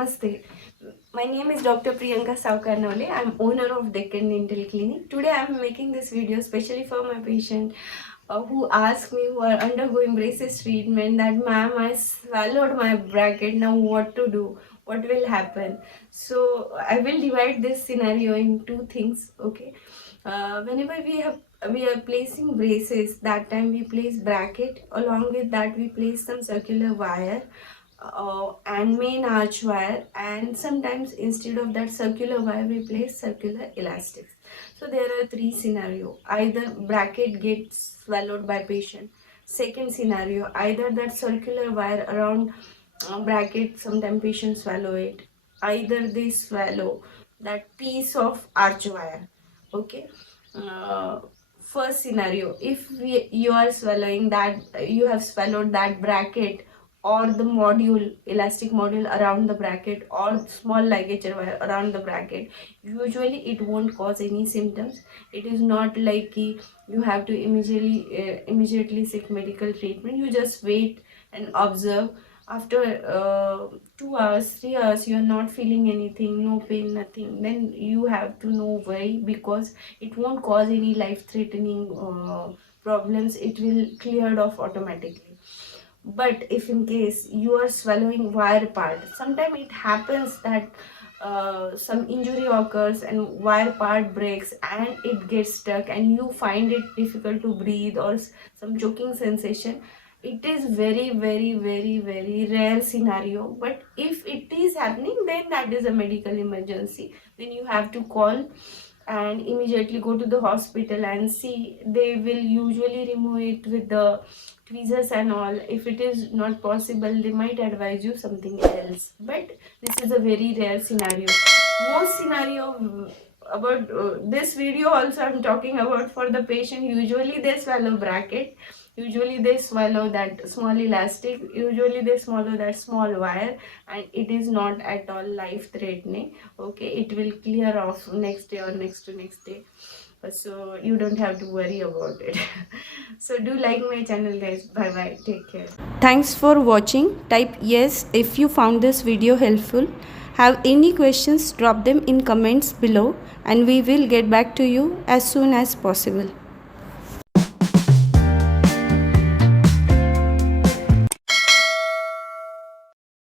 Namaste. My name is Dr. Priyanka Saokar. I am owner of Deccan Dental Clinic. Today I am making this video especially for my patient who asked me, who are undergoing braces treatment, that ma'am, I swallowed my bracket, now what to do? What will happen? So I will divide this scenario in two things. Okay. Whenever we are placing braces, that time we place bracket, along with that we place some circular wire and main arch wire, and sometimes instead of that circular wire we place circular elastics. So there are three scenario: either bracket gets swallowed by patient, second scenario either that circular wire around bracket, sometimes patient swallow it, either they swallow that piece of arch wire. Okay. uh, First scenario, if you are swallowing that, you have swallowed that bracket or the module, elastic module around the bracket, or small ligature wire around the bracket, usually it won't cause any symptoms. It is not like you have to immediately seek medical treatment. You just wait and observe. After 2 hours, 3 hours, you are not feeling anything, no pain, nothing, then you have to no worry, because it won't cause any life threatening problems. It will cleared off automatically. But if in case you are swallowing wire part, sometimes it happens that some injury occurs and wire part breaks and it gets stuck and you find it difficult to breathe, or some choking sensation. It is very rare scenario, but if it is happening, then that is a medical emergency. Then you have to call and immediately go to the hospital and see. They will usually remove it with the tweezers and all. If it is not possible, they might advise you something else, but this is a very rare scenario. Most scenario about this video also I'm talking about for the patient. Usually they swallow bracket, usually they swallow that small elastic, usually they swallow that small wire, and it is not at all life threatening. Okay, it will clear off next day or next to next day, so you don't have to worry about it. So do like my channel, guys. Bye bye, take care. Thanks for watching. Type yes if you found this video helpful. Have any questions, drop them in comments below and we will get back to you as soon as possible.